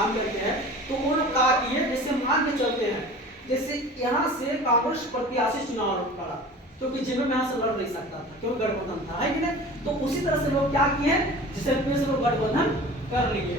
काम करते हैं, तो वो लोग कहा कि ये जैसे मान के चलते हैं, जैसे यहाँ से कांग्रेस प्रत्याशी चुनाव लड़ा, क्योंकि जिनमें में यहाँ से लड़ नहीं सकता था, क्योंकि गठबंधन था, है कि नहीं? तो उसी तरह से लोग क्या किए, जिसे लोग गठबंधन कर लिए।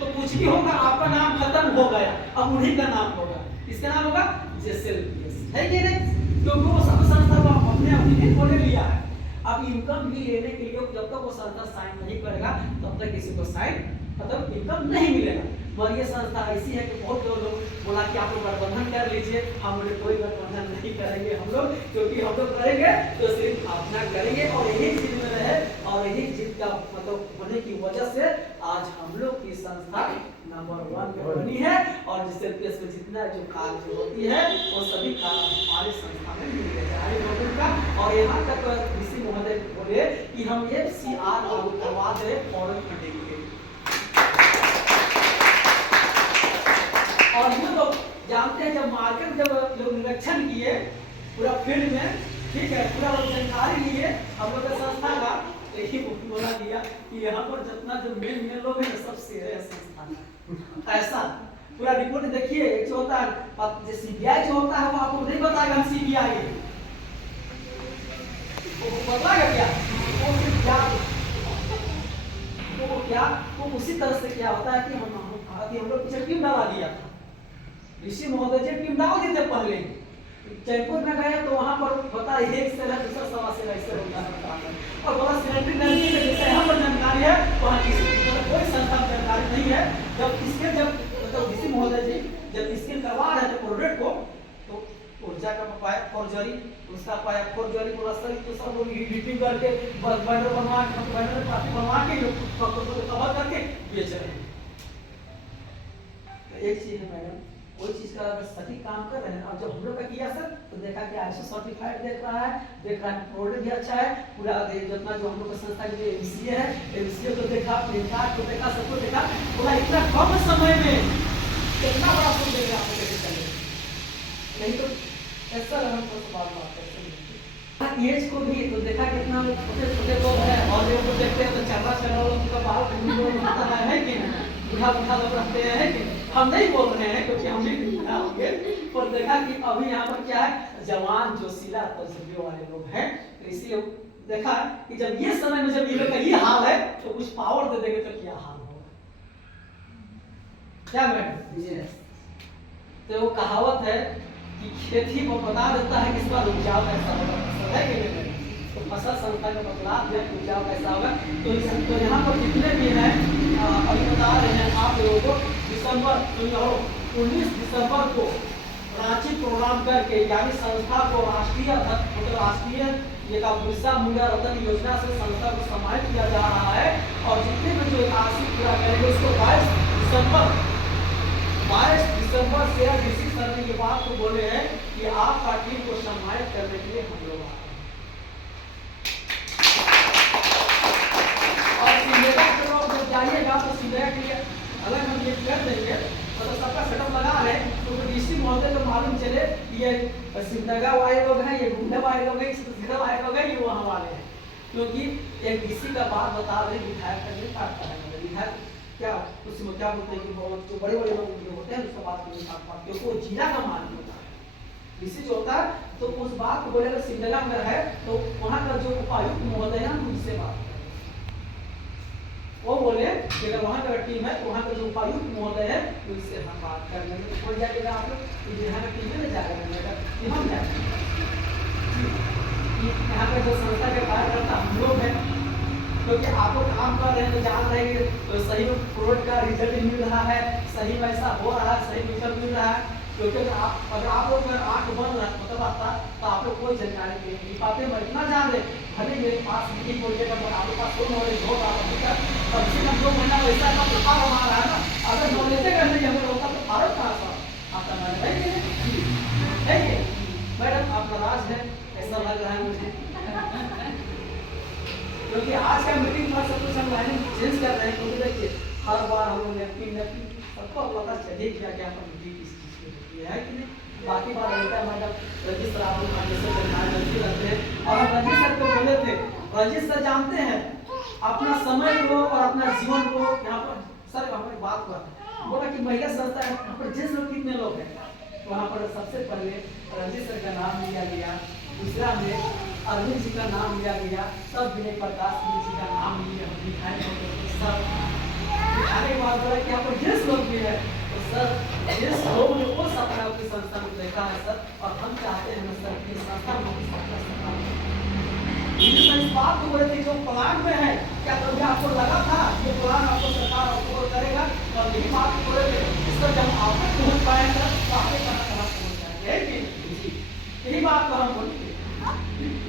तो कुछ भी होगा, आपका नाम खत्म हो गया, अब उन्हीं का नाम होगा, इसका नाम होगा जेएसएलपीएस, है कि नहीं? क्योंकि वो सब संस्था को अपने अपने खोले लिया है। अब इनकम भी लेने के लिए जब तक वो संस्था साइन नहीं करेगा तब तक किसी को साइन मतलब इनकम नहीं मिलेगा। मगर ये संस्था ऐसी है कि बहुत लोग बोला कि आप लोग गठबंधन कर लीजिए, हम लोग कोई गठबंधन नहीं करेंगे हम लोग, क्योंकि हम लोग करेंगे तो सिर्फ अपना करेंगे और यही जिद में रहे, और यही जिद का मतलब होने की वजह से आज हम लोग की संस्था नंबर 1 पे बनी है, और जिससे देश में जितना जो कार्य होती है वो सभी कार्य हमारे संस्था में मिल जाए गवर्नमेंट का। और यहाँ तक ऋषि महोदय बोले कि हम FCR लागू करवा दे फॉरेन फंडिंग के, और ये लोग जानते हैं जब मार्केट जब लोग निरीक्षण किए पूरा फील्ड में, ठीक है, पूरा जानकारी लिए हम लोग का संस्था का, यही बोला दिया कि यहाँ पर जितना जो मेन लोग हैं सब सीरियस संस्था ऐसा पूरा रिपोर्ट देखिए। जो होता है जो सीबीआई जो होता है वो आपको नहीं बताएगा हम सीबीआई है, वो बताएगा क्या, वो सिर्फ क्या वो उसी तरह से क्या होता है कि हम लोग पीछे टीम डाला दिया था, ऋषि महोदय जी टीम डाल दी थे पहले। जयपुर में गए तो वहाँ पर पता एक से है दूसरा सवा से ऐसे होता है, और बड़ा सेनेटरी नहीं है जैसे यहाँ पर जानकारी है वहाँ किसी कोई संस्था में जानकारी नहीं है। जब इसके मतलब ऋषि महोदय जी जब इसके करवा रहे थे प्रोडक्ट को, तो ऊर्जा का पाइप फॉर्जरी, उसका पाइप फॉर्जरी प्लास्टर तो सब लोग एडिटिंग करके बैनर बनवा के बैनर काफी बनवा के कवर करके बेच रहे हैं। एक चीज है मैडम, कोई चीज का अगर सही काम कर रहे हैं, और जब हम लोग का किया सर तो देखा कि ISO सर्टिफाइड देख रहा है प्रोडक्ट भी अच्छा है, पूरा जितना जो हम लोग का संस्था के MCA है MCA को देखा, प्रिंटार्ट को देखा, सबको देखा, बोला इतना कम समय में कितना बड़ा फूल देंगे आपको, कैसे चलेगा? नहीं तो ऐसा हम तो बात एज को भी तो देखा कितना छोटे छोटे लोग हैं, और लोग को देखते हैं तो चढ़ा लोग का बाल है कि बुढ़ा लोग रहते हैं कि हम नहीं बोल रहे हैं क्योंकि हम भी होंगे, पर देखा कि अभी यहाँ पर क्या है जवान जोशीला तजुर्बे वाले लोग हैं, तो इसलिए देखा कि जब ये समय में जब ये लोग का ये हाल है तो कुछ पावर दे देंगे तो क्या हाल होगा, क्या मैडम? तो वो कहावत है कि खेती को बता देता है कि इसका उपजाऊ कैसा होगा, है कि नहीं? तो फसल संस्था का बदलाव है उपजाऊ कैसा होगा। तो यहाँ पर जितने भी हैं अभी बता रहे हैं आप लोगों को, दिसंबर 19 दिसंबर को रांची प्रोग्राम करके यानी संस्था को राष्ट्रीय मतलब राष्ट्रीय बिरसा मुंडा रत्न योजना से संस्था को सम्मानित किया जा रहा है, और जितने भी जो आशिक पूरा करेंगे उसको 22 दिसंबर से डीसी सर ने ये बात को बोले हैं कि आपका टीम को सम्मानित करने के लिए हम लोग आए हैं। और सिंधेगा के लोग जब जाइएगा तो सिंधेगा के लिए अलग हम ये कर देंगे, मतलब सबका सेटअप लगा रहे तो डीसी महोदय को मालूम चले ये सिंधेगा वाले लोग हैं, ये गुंडा वाले लोग हैं, सिंधेगा वाले लोग हैं, ये वहाँ वाले हैं, क्योंकि एक डीसी का बात बता रहे विधायक करने काटता है, विधायक क्या उसमें क्या बोलते हैं कि बहुत जो बड़े बड़े लोग जो होते हैं उसका बात को नहीं काट पाते, क्योंकि वो जिला का मालिक होता है डीसी जो होता है, तो उस बात को बोलेगा सिंधेगा में है तो वहाँ का जो उपायुक्त महोदय है उनसे बात वो बोले कि अगर वहाँ का टीम है तो वहाँ का जो उपायुक्त महोदय है उनसे हम बात कर लेंगे, कोई जाएगा आप लोग यहाँ का टीम में जाएगा कि हम जाएंगे, यहाँ का जो संस्था के कार्यकर्ता हम लोग हैं, क्योंकि आप लोग काम कर रहे हैं तो जान रहे हैं तो सही में प्रोडक्ट का रिजल्ट मिल रहा है, सही में ऐसा हो रहा है, सही रिजल्ट मिल रहा है, क्योंकि अगर आप लोग आँख बंद मतलब आता तो आप लोग कोई जानकारी नहीं पाते। मैं इतना जान रहे भले मेरे पास नहीं बोलिएगा, आपके पास कोई नॉलेज होगा कम से कम 2 महीना वैसा का प्रभाव हमारा है ना, अगर नॉलेज नहीं हमें होता तो भारत कहाँ सा आता है कि मैडम आप नाराज है ऐसा लग रहा है मुझे, क्योंकि आज का मीटिंग पर सब कुछ हम लाइन चेंज कर रहे हैं, क्योंकि देखिए हर बार हम लोग नेपकिन सबको पता चलिए क्या क्या पर मीटिंग किस चीज़ की होती है कि नहीं। बाकी बात रहता है मैडम रजित सर आप लोग जल्दी रखते हैं, और हम रजित सर को बोले थे, रजित सर जानते हैं अपना समय को और अपना जीवन को यहाँ पर सर वहाँ पर बात हुआ बोला कि महिला संस्था है वहाँ पर जेंट्स लोग कितने लोग हैं, वहाँ पर सबसे पहले रंजीत सर का नाम लिया गया, दूसरा में अरविंद जी का नाम लिया गया, तब विनय प्रकाश जी का नाम लिया सब दिखाने के बाद बोला कि यहाँ पर जेंट्स लोग भी है। तो सर जेंट्स लोग ने वो सपना की संस्था में देखा है सर, और हम चाहते हैं सर कि संस्था में इस बात को बोले थे जो प्लान में है, क्या कभी आपको लगा था ये प्लान आपको सरकार अप्रूव करेगा, और यही बात बोले थे इसका जब आप तक पहुंच पाएंगे तो आपके कहाँ पहुंच जाएंगे, यही बात को हम बोलते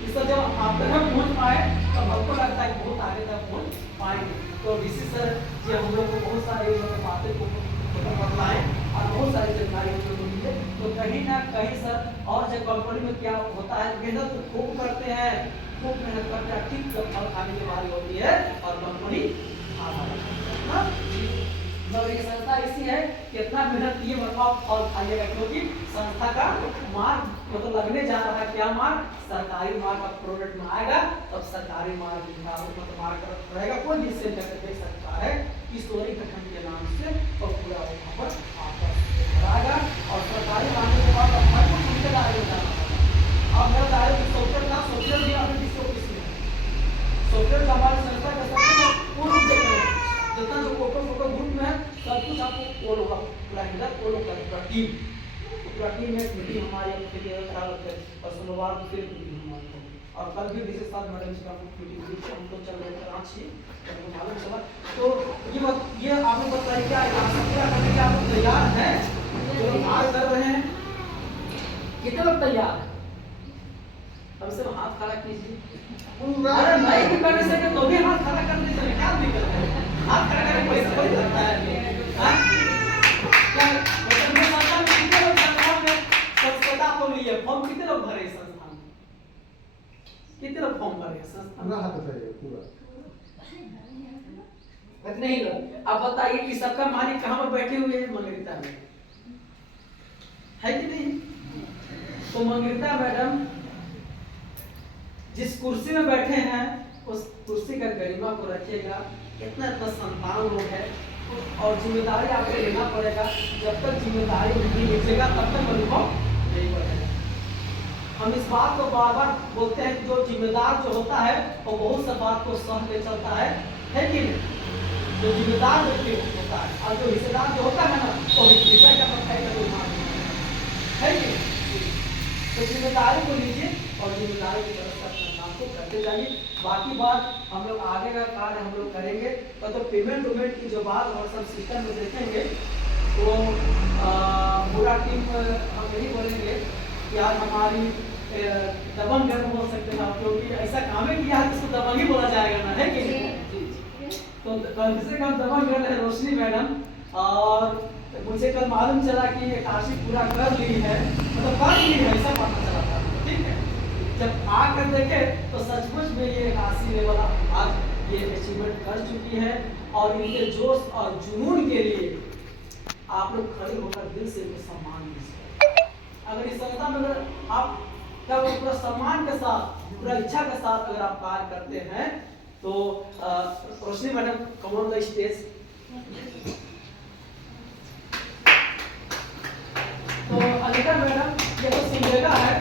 इसका जब आप तक हम पहुंच पाए तो हमको लगता है बहुत आगे तक पहुंच पाएंगे। तो डीसी सर जी हम लोग को बहुत सारे बातें को बताएं और बहुत सारी जानकारी हम लोग को मिले। तो कहीं ना कहीं सर और जब कंपनी में क्या होता है मेहनत तो खूब करते हैं, खूब मेहनत करते हैं, ठीक जब फल खाने की बारी होती है और कंपनी मगर ये संस्था ऐसी है कि इतना मेहनत किए बताओ फल खाइएगा, क्योंकि संस्था का मार्ग मतलब लगने जा रहा है, क्या मार्ग, सरकारी मार्ग का प्रोडक्ट में आएगा तब सरकारी मार्ग मतलब मार्ग रहेगा। कोई भी सेल करके देख सकता है किशोरी गठन के नाम से और पूरा वहाँ पर आपका आएगा, और सरकारी मार्ग के बाद हमारे को उनके दायरे में जाना होगा। और मेरा दायरे में सॉफ्टवेयर का सॉफ्टवेयर भी आपने किसी ऑफिस में सॉफ्टवेयर हमारी संस्था का सब पूर्ण देख रहे हैं, जितना जो फोटो ग्रुप में है सब कुछ आपको फॉलो होगा, पूरा हिंदा फॉलो करेगा टीम, पूरा टीम में मीटिंग हमारी और सोमवार को फिर मीटिंग हमारी होगी, और कल भी विशेष साथ मैडम जी का मीटिंग हुई थी, हम तो चल रहे थे रांची तो मालूम चला। तो ये आपने बताया क्या क्या करने के आप तैयार हैं, जो आज कर रहे हैं कितने लोग तैयार हैं, हमसे हाथ खड़ा कीजिए। अरे नहीं भी कर सके तो भी हाथ खड़ा करने से क्या दिक्कत है, हाथ खड़ा करने पैसा कोई लगता है हां क्या मतलब मैं संस्था में कितने लोग संस्था में स्वच्छता को लिए फॉर्म कितने लोग भरे संस्था में, कितने लोग फॉर्म भरे संस्था पूरा हाथ बताइए पूरा कितने ही लोग। अब बताइए कि सबका मालिक कहां पर बैठे हुए हैं, मंगरिता में है कि नहीं। तो मंगरिता मैडम जिस कुर्सी में बैठे हैं उस कुर्सी का गरिमा को रखिएगा, इतना इतना संतान लोग है और जिम्मेदारी आपको लेना पड़ेगा, जब तक जिम्मेदारी नहीं लीजिएगा तब तक अनुभव नहीं बढ़ेगा। हम इस बात को बार बार बोलते हैं कि जो जिम्मेदार जो होता है वो बहुत सा बात को सह ले चलता है कि नहीं, जो जिम्मेदार व्यक्ति होता है, और जो हिस्सेदार जो होता है ना वो हिस्सा का पत्थर का निर्माण है कि नहीं। तो जिम्मेदारी को लीजिए और जिम्मेदारी की तरफ से अपना काम को करते जाइए, बाकी बात हम लोग आगे का कार्य हम लोग करेंगे। तो पेमेंट वेमेंट की जो बात और सब सिस्टम में देखेंगे तो पूरा टीम हम यही बोलेंगे कि आज हमारी दबंग गर्म हो सकते हैं, क्योंकि ऐसा काम है किया है जिसको दबंग ही बोला जाएगा ना, है कि नहीं। तो कम से कम दबंग गर्ल है रोशनी मैडम, और मुझे कल मालूम चला कि ये काशी पूरा कर ली है, मतलब कर ली है ऐसा पता चला था, ठीक है। जब आकर देखे तो सचमुच में ये काशी लेवल आज ये अचीवमेंट कर चुकी है, और इनके जोश और जुनून के लिए आप लोग खड़े होकर दिल से इनको सम्मान दीजिए। अगर इस संस्था में अगर आप क्या पूरा सम्मान के साथ पूरा इच्छा के साथ अगर आप कार्य करते हैं तो Roshni madam come on the stage. तो अनिता मैडम ये तो सिमडेगा है,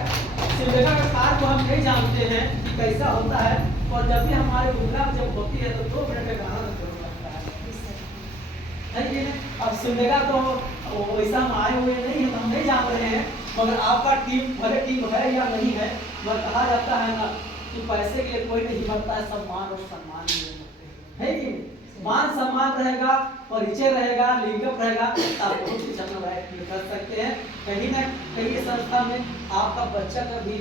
सिमडेगा का कार्य को हम नहीं जानते हैं कि कैसा होता है, और जब भी हमारे प्रोग्राम जब होती है तो 2 मिनट का गाना जरूर लगता है कि नहीं। अब सिमडेगा तो वैसा हम आए हुए नहीं है, हम नहीं जान रहे हैं, मगर आपका टीम भले टीम है या नहीं है, मगर कहा जाता है ना कि पैसे के लिए कोई नहीं मरता है, सम्मान और सम्मान है कि मान सम्मान रहेगा, परिचय रहेगा, लिंकअप रहेगा, आप बहुत कुछ अपना कर सकते हैं। कहीं ना कहीं संस्था में आपका बच्चा का भी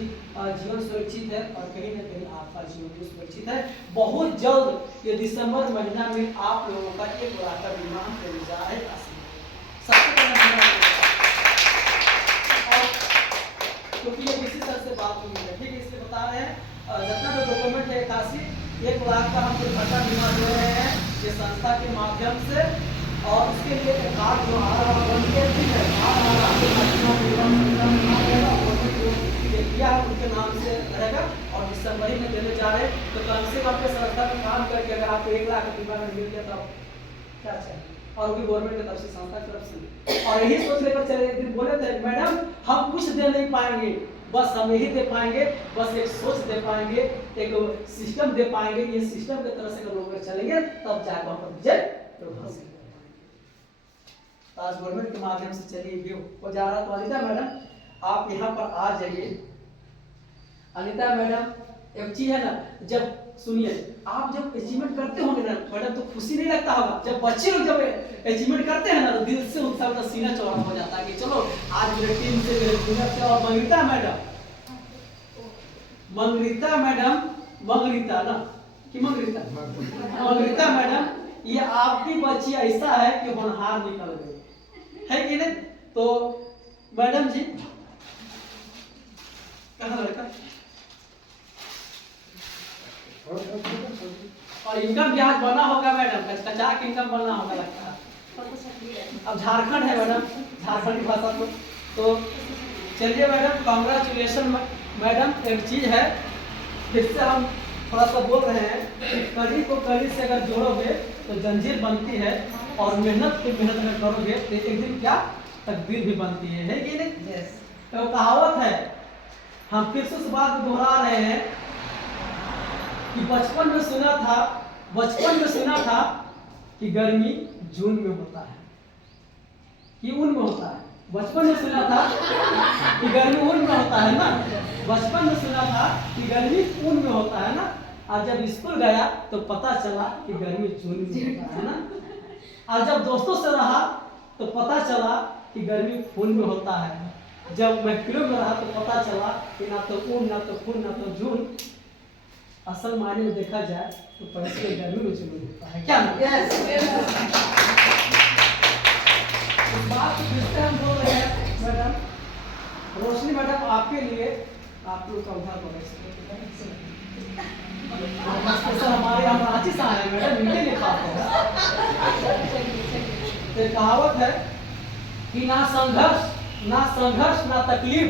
जीवन सुरक्षित है और कहीं ना कहीं आपका जीवन भी सुरक्षित है। बहुत जल्द ये दिसंबर महीना में आप लोगों का एक बड़ा का विमान होने जा रहा है, क्योंकि ये किसी तरह से बात हुई है, ठीक है, इसलिए बता रहे हैं जितना जो डॉक्यूमेंट है 81 लाख का हम दुर्घटना बीमा दे रहे हैं ये संस्था के माध्यम से, और उसके लिए एक कार्ड जो आ रहा है उनके नाम से रहेगा, और दिसंबर में देने जा रहे हैं। तो कम से कम संस्था में काम करके अगर आपको 1 लाख बीमा में मिल गया तो क्या चाहिए। और वो भी गवर्नमेंट की तरफ से, संस्था की तरफ से। और यही सोच लेकर चले, एक दिन बोले थे मैडम हम कुछ दे नहीं पाएंगे, बस हम यही दे पाएंगे, बस एक सोच दे पाएंगे, एक सिस्टम दे पाएंगे। ये सिस्टम की तरह से अगर लोग चलेंगे तब जाकर हम विजय हासिल कर पाएंगे। आज गवर्नमेंट के माध्यम से चलिए व्यू हो जा रहा। तो अनिता मैडम आप यहाँ पर आ जाइए। अनिता मैडम एक चीज है ना, जब सुनिए आप जब अचीवमेंट करते होंगे ना मैडम तो खुशी नहीं लगता होगा। जब बच्चे लोग जब अचीवमेंट करते हैं ना तो दिल से उनका मतलब सीना चौड़ा हो जाता है कि चलो आज मेरे टीम से, मेरे जूनियर से। और मंगरीता मैडम मंगरीता ना कि मंगरीता मैडम, ये आपकी बच्ची ऐसा है कि होनहार निकल गई है कि नहीं। तो मैडम जी कहाँ लड़का और इनकम भी आज बना होगा मैडम, कचा के इनकम बनना होगा लगता है। अब झारखंड है मैडम, झारखंड की भाषा तो चलिए मैडम कांग्रेचुलेशन मैडम। एक चीज है फिर से हम थोड़ा सा बोल रहे हैं कि कड़ी को कड़ी से अगर जोड़ोगे तो जंजीर बनती है, और मेहनत को मेहनत अगर करोगे तो एक दिन क्या तकदीर भी बनती है कि नहीं। तो कहावत है, हम फिर से उस बात को दोहरा रहे हैं कि बचपन में सुना था कि गर्मी जून में होता है कि ऊन में होता है। बचपन में सुना था कि गर्मी ऊन में होता है ना, बचपन में सुना था कि गर्मी ऊन में होता है ना। और जब स्कूल गया तो पता चला कि गर्मी जून में होता है ना। और जब दोस्तों से रहा तो पता चला कि गर्मी खून में होता है। जब महफिलों में रहा तो पता चला कि ना तो ऊन, ना तो खून, ना तो जून। असल मायने में देखा जाए तो पैसे गर्मी में जून होता है क्या? इस बात को फिर से हम बोल रहे हैं मैडम। रोशनी मैडम आपके लिए आप लोग का उधार हमारे यहाँ रांची से आए मैडम, इनके लिए खास है। कहावत है कि ना संघर्ष ना तकलीफ,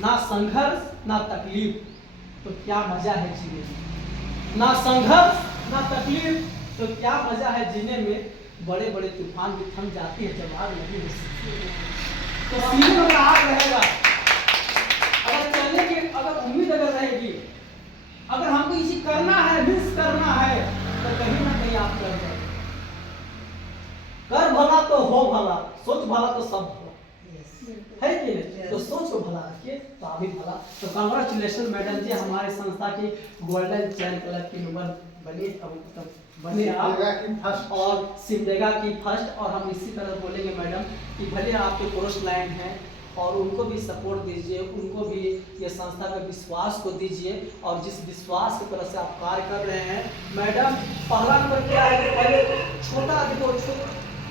ना संघर्ष ना तकलीफ तो क्या मजा है जीने में। ना संघर्ष ना तकलीफ तो क्या मजा है जीने में। बड़े बड़े तूफान भी थम जाती है जब आग लगी होती। तो सीने में आग रहेगा अगर चलने की अगर उम्मीद अगर रहेगी, अगर हमको इसी करना है, मिस करना है तो कहीं ना कहीं आप कर जाए। कर भला तो हो भला, सोच भला तो सब भला है कि नहीं। तो सोच को भला रखिए तो आप भी भला। तो कांग्रेचुलेशन मैडम जी, हमारे संस्था की गोल्डन चैन क्लब की नंबर बने आप और सिमडेगा की फर्स्ट। और हम इसी तरह बोलेंगे मैडम कि भले आपके पुरुष लाइन हैं और उनको भी सपोर्ट दीजिए, उनको भी ये संस्था में विश्वास को दीजिए। और जिस विश्वास की तरह से आप कार्य कर रहे हैं मैडम, पहला नंबर क्या है, पहले छोटा देखो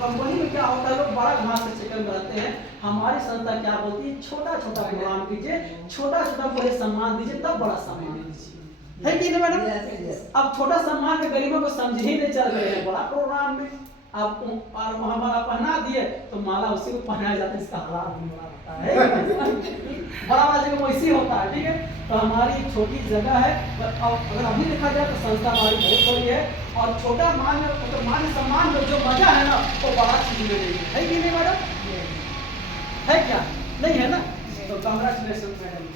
कंपनी में क्या होता है, लोग बड़ा घास से चिकन रहते हैं। हमारी संस्था क्या बोलती है, छोटा छोटा प्रोग्राम कीजिए, छोटा छोटा कोई सम्मान दीजिए, तब बड़ा सम्मान दीजिए है कि नहीं मैडम। अब छोटा सम्मान के गरीबों को समझ ही नहीं चल रहे हैं बड़ा प्रोग्राम में। अब और हमारा पहना दिए तो माला उसी को पहनाया जाता है, इसका हालात भी बड़ा होता है बड़ा वाला जगह वैसे होता है। ठीक है, तो हमारी छोटी जगह है और अगर अभी देखा जाए तो संस्था हमारी बहुत बड़ी है। और छोटा मान सम्मान में जो मजा है ना वो बड़ा चीज में नहीं है कि नहीं मैडम, है क्या नहीं है ना। तो कांग्रेचुलेशन मैडम।